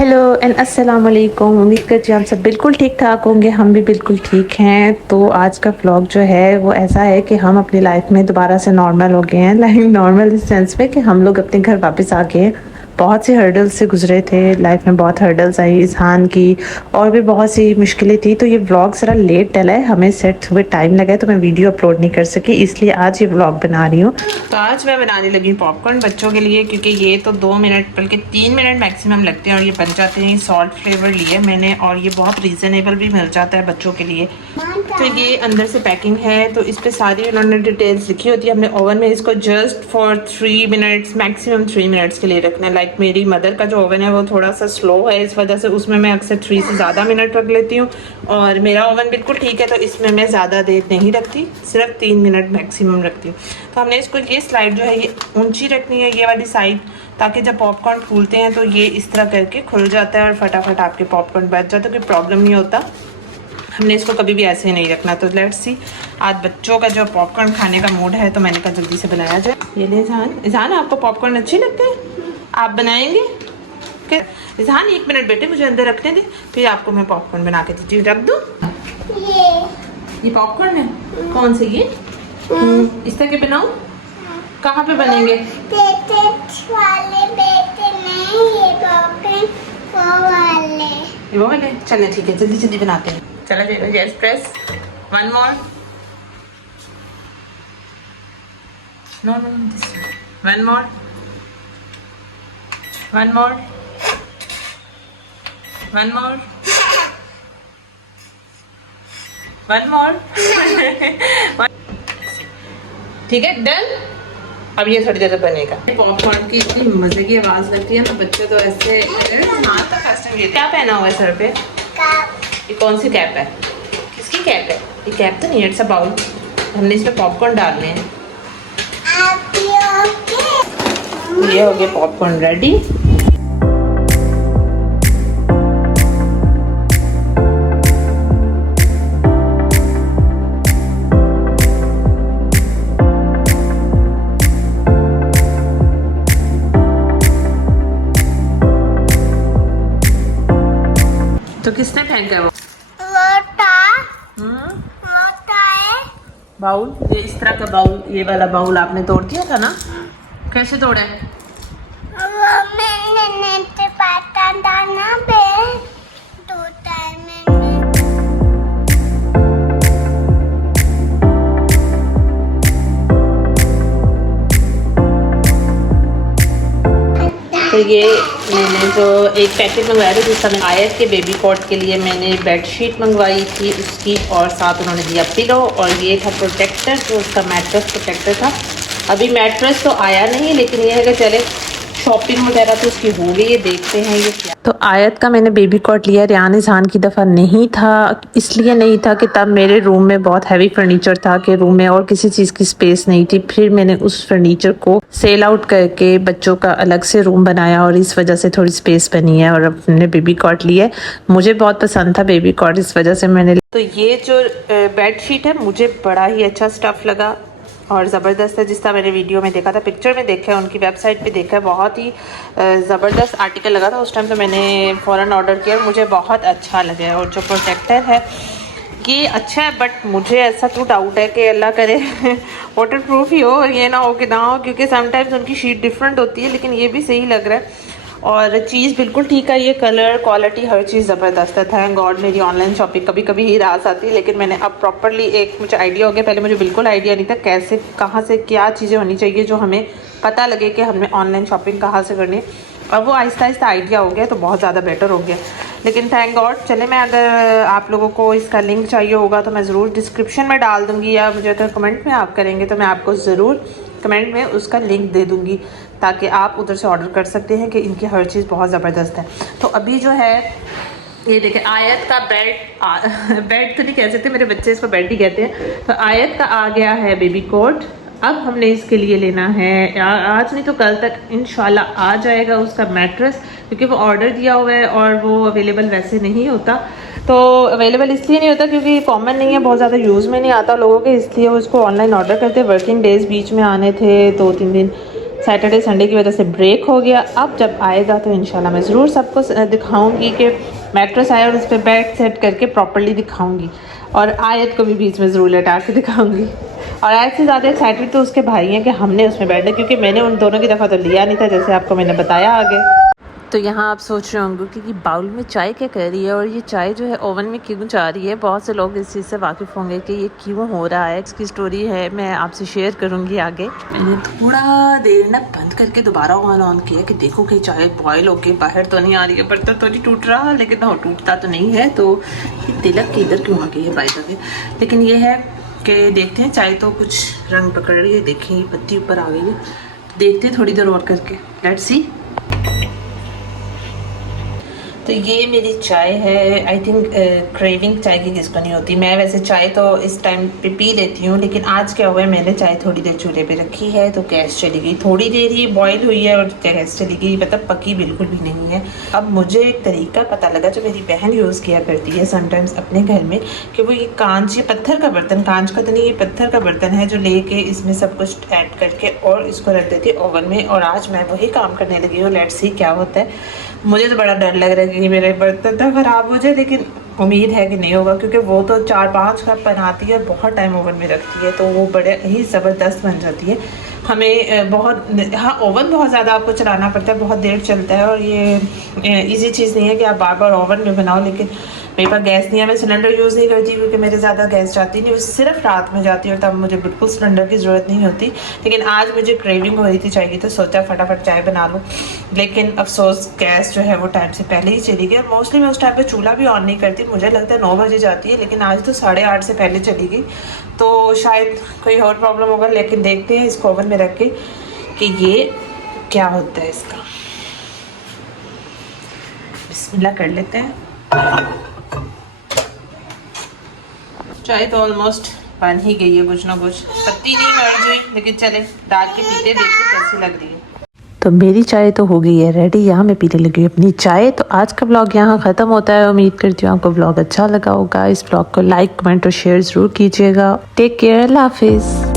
Hello and अस्सलाम वालेकुम। उम्मीद करती हूँ आप सब बिल्कुल ठीक ठाक होंगे, हम भी बिल्कुल ठीक हैं। तो आज का व्लॉग जो है वो ऐसा है कि हम अपनी लाइफ में दोबारा से नॉर्मल हो गए हैं। लाइक नॉर्मल इस सेंस में कि हम लोग अपने घर वापस आ गए हैं। बहुत सी हर्डल्स से गुजरे थे लाइफ में, बहुत हर्डल्स आई इज़हान की, और भी बहुत सी मुश्किलें थी। तो ये व्लॉग ज़रा लेट डला है, हमें सेट हुए टाइम लगा है, तो मैं वीडियो अपलोड नहीं कर सकी, इसलिए आज ये व्लॉग बना रही हूँ। तो आज मैं बनाने लगी पॉपकॉर्न बच्चों के लिए, क्योंकि ये तो 2 मिनट बल्कि 3 मिनट मैक्सिमम लगते हैं और ये बन जाते हैं। सॉल्ट फ्लेवर लिए मैंने और ये बहुत रीज़नेबल भी मिल जाता है बच्चों के लिए। तो ये अंदर से पैकिंग है, तो इस पे सारी उन्होंने डिटेल्स लिखी होती है। हमने ओवन में इसको just for 3 minutes, maximum 3 minutes के लिए रखना है। लाइक मेरी मदर का जो ओवन है वो थोड़ा सा स्लो है, इस वजह से उसमें मैं अक्सर 3 से ज़्यादा मिनट रख लेती हूँ। और मेरा ओवन बिल्कुल ठीक है, तो इसमें मैं ज़्यादा देर नहीं रखती, सिर्फ 3 मिनट मैक्सिमम रखती हूँ। तो हमने इसको ये स्लाइड जो है ये ऊंची रखनी है, ये वाली साइड, ताकि जब पॉपकॉर्न फूलते हैं तो ये इस तरह करके खुल जाता है और फटाफट आपके पॉपकॉर्न बच जाता है, कोई प्रॉब्लम नहीं होता। हमने इसको कभी भी ऐसे ही नहीं रखना। तो लेट्स सी, आज बच्चों का जो पॉपकॉर्न खाने का मूड है, तो मैंने कहा जल्दी से बनाया जाए। ये ले इज़हान, आपको पॉपकॉर्न अच्छे लगते हैं? आप बनाएंगे? इज़हान 1 मिनट बेटे, मुझे अंदर रखने दे, फिर आपको मैं पॉपकॉर्न बना के दीजिए। रख दूँ? ये पॉपकॉर्न है? कौन से ये? इस तरह के बनाऊँ? कहाँ पे बनेंगे? वो वाले? चलें ठीक है, जल्दी जल्दी बनाते हैं। चला जाएगा। Yes, press 1 more. No no this 1 more, 1 more, 1 more, 1 more. ठीक है, डन। अब ये थोड़ी देर बनेगा। पॉपकॉर्न की इतनी मजे की आवाज लगती है ना, बच्चे तो ऐसे हाथ तक कस्टम। ये क्या पहना हुआ है सर पे? ये कौन सी कैप है? किसकी कैप है? ये कैप तो नहीं है, इट्स अ बाउल। हमने इसमें पॉपकॉर्न डालने हैं। ये हो गया पॉपकॉर्न रेडी। तो किसने फेंका है वो? बाउल, ये इस तरह का बाउल, ये वाला बाउल आपने तोड़ दिया था ना? कैसे तोड़ा है? तो ये मैंने जो एक पैकेट मंगवाया था, जिसका मैं आयत के बेबी कॉट के लिए मैंने बेडशीट मंगवाई थी उसकी, और साथ उन्होंने दिया पिलो, और ये था प्रोटेक्टर, जो उसका मैट्रेस प्रोटेक्टर था। अभी मैट्रेस तो आया नहीं, लेकिन ये है कि चले शॉपिंग वगैरह तो उसकी हो गई है, देखते हैं ये क्या। तो आयत का मैंने बेबी कॉट लिया। रियान इज़हान की दफ़ा नहीं था, इसलिए नहीं था कि तब मेरे रूम में बहुत हैवी फर्नीचर था कि रूम में और किसी चीज़ की स्पेस नहीं थी। फिर मैंने उस फर्नीचर को सेल आउट करके बच्चों का अलग से रूम बनाया, और इस वजह से थोड़ी स्पेस बनी है, और अपने बेबी कॉट लिया है। मुझे बहुत पसंद था बेबी कॉट, इस वजह से मैंने। तो ये जो बेड शीट है मुझे बड़ा ही अच्छा स्टफ़ लगा और ज़बरदस्त है। जिस तरह मैंने वीडियो में देखा था, पिक्चर में देखा है, उनकी वेबसाइट पे देखा है, बहुत ही ज़बरदस्त आर्टिकल लगा था उस टाइम। तो मैंने फ़ौरन ऑर्डर किया और मुझे बहुत अच्छा लगा। और जो प्रोटेक्टर है ये अच्छा है, बट मुझे ऐसा तो डाउट है कि अल्लाह करे वाटर प्रूफ ही हो और ये ना हो कि ना हो, क्योंकि समटाइम्स उनकी शीट डिफरेंट होती है। लेकिन ये भी सही लग रहा है और चीज़ बिल्कुल ठीक है। ये कलर, क्वालिटी, हर चीज़ ज़बरदस्त है। थैंक गॉड मेरी ऑनलाइन शॉपिंग कभी कभी ही रास आती है, लेकिन मैंने अब प्रॉपरली एक मुझे आइडिया हो गया। पहले मुझे बिल्कुल आइडिया नहीं था कैसे, कहाँ से क्या चीज़ें होनी चाहिए जो हमें पता लगे कि हमें ऑनलाइन शॉपिंग कहाँ से करनी है। अब वो आहिस्ता आहिस्ता आइडिया हो गया, तो बहुत ज़्यादा बेटर हो गया। लेकिन थैंक गॉड। चले, मैं अगर आप लोगों को इसका लिंक चाहिए होगा तो मैं ज़रूर डिस्क्रिप्शन में डाल दूँगी, या मुझे अगर कमेंट में आप करेंगे तो मैं आपको ज़रूर कमेंट में उसका लिंक दे दूँगी, ताकि आप उधर से ऑर्डर कर सकते हैं कि इनकी हर चीज़ बहुत ज़बरदस्त है। तो अभी जो है ये देखें, आयत का बेड बेड तो नहीं कह सकते, मेरे बच्चे इसको बेड ही कहते हैं। तो आयत का आ गया है बेबी कोट। अब हमने इसके लिए लेना है, आज नहीं तो कल तक इंशाल्लाह आ जाएगा उसका मैट्रेस, क्योंकि वो ऑर्डर दिया हुआ है और वो अवेलेबल वैसे नहीं होता। तो अवेलेबल इसलिए नहीं होता क्योंकि कॉमन नहीं है, बहुत ज़्यादा यूज़ में नहीं आता लोगों के, इसलिए वो इसको ऑनलाइन ऑर्डर करते हैं। वर्किंग डेज़ बीच में आने थे 2-3 दिन, सैटरडे संडे की वजह से ब्रेक हो गया। अब जब आएगा तो इंशाल्लाह मैं ज़रूर सबको दिखाऊंगी कि मैट्रेस आया और उस पर बेड सेट करके प्रॉपर्ली दिखाऊंगी, और आयत को भी बीच में ज़रूर लटा के दिखाऊंगी। और आयत से ज़्यादा एक्साइटेड तो उसके भाई हैं कि हमने उसमें बैठना, क्योंकि मैंने उन दोनों की दफ़ा तो लिया नहीं था, जैसे आपको मैंने बताया आगे। तो यहाँ आप सोच रहे होंगे कि बाउल में चाय क्या कर रही है, और ये चाय जो है ओवन में क्यों जा रही है। बहुत से लोग इस चीज़ से वाकिफ़ होंगे कि ये क्यों हो रहा है। इसकी स्टोरी है, मैं आपसे शेयर करूँगी आगे। मैंने थोड़ा देर ना बंद करके दोबारा ऑन किया कि देखो कि चाय बॉयल होके बाहर तो नहीं आ रही है, बर्तन तो नहीं टूट रहा, लेकिन हाँ टूटता तो नहीं है। तो ये तिलक के इधर क्यों आ गई है बाय द वे, लेकिन ये है कि देखते हैं। चाय तो कुछ रंग पकड़ रही है, देखिए ये पत्ती ऊपर आ गई है, देखते हैं थोड़ी देर और करके, लेट्स सी। तो ये मेरी चाय है। आई थिंक क्रेविंग चाय की किसको नहीं होती। मैं वैसे चाय तो इस टाइम पे पी लेती हूँ, लेकिन आज क्या हुआ है, मैंने चाय थोड़ी देर चूल्हे पे रखी है तो गैस चली गई। थोड़ी देर ही बॉईल हुई है और गैस चली गई, मतलब पकी बिल्कुल भी नहीं है। अब मुझे एक तरीका पता लगा जो मेरी बहन यूज़ किया करती है समटाइम्स अपने घर में, कि वो ये कांच, ये पत्थर का बर्तन, कांच का तो नहीं, ये पत्थर का बर्तन है, जो लेके इसमें सब कुछ ऐड करके और इसको रख देती है ओवन में। और आज मैं वही काम करने लगी हूँ, लेट्स सी क्या होता है। मुझे तो बड़ा डर लग रहा है कि मेरे बर्तन तो ख़राब हो जाए, लेकिन उम्मीद है कि नहीं होगा, क्योंकि वो तो 4-5 कप बनाती है, बहुत टाइम ओवन में रखती है, तो वो बड़े ही ज़बरदस्त बन जाती है। हमें बहुत, हाँ ओवन बहुत ज़्यादा आपको चलाना पड़ता है, बहुत देर चलता है, और ये इजी चीज़ नहीं है कि आप बार बार ओवन में बनाओ। लेकिन मेरे पास गैस नहीं है, मैं सिलेंडर यूज़ नहीं करती, क्योंकि मेरे ज़्यादा गैस जाती नहीं, सिर्फ रात में जाती है, और तब मुझे बिल्कुल सिलेंडर की ज़रूरत नहीं होती। लेकिन आज मुझे क्रेविंग हो रही थी चाय की, तो सोचा फटाफट चाय बना लूँ। लेकिन अफसोस गैस जो है वो टाइम से पहले ही चली गई। मोस्टली मैं उस टाइम पे चूल्हा भी ऑन नहीं करती, मुझे लगता है 9 बजे जाती है, लेकिन आज तो 8:30 से पहले चली गई, तो शायद कोई और प्रॉब्लम होगा। लेकिन देखते हैं इसको ओवन में रख के कि ये क्या होता है इसका। बिस्मिल्लाह कर लेते हैं। चाय तो ऑलमोस्ट बन ही गई है, कुछ ना कुछ, पत्ती नहीं मर गई, लेकिन चले डाल के पीते देखते कैसी लग रही है। तो मेरी चाय तो हो गई है रेडी, यहाँ मैं पीने लगी हूँ अपनी चाय। तो आज का ब्लॉग यहाँ ख़त्म होता है। उम्मीद करती हूँ आपको ब्लॉग अच्छा लगा होगा। इस ब्लॉग को लाइक, कमेंट और शेयर ज़रूर कीजिएगा। टेक केयर, अल्लाह हाफिज़।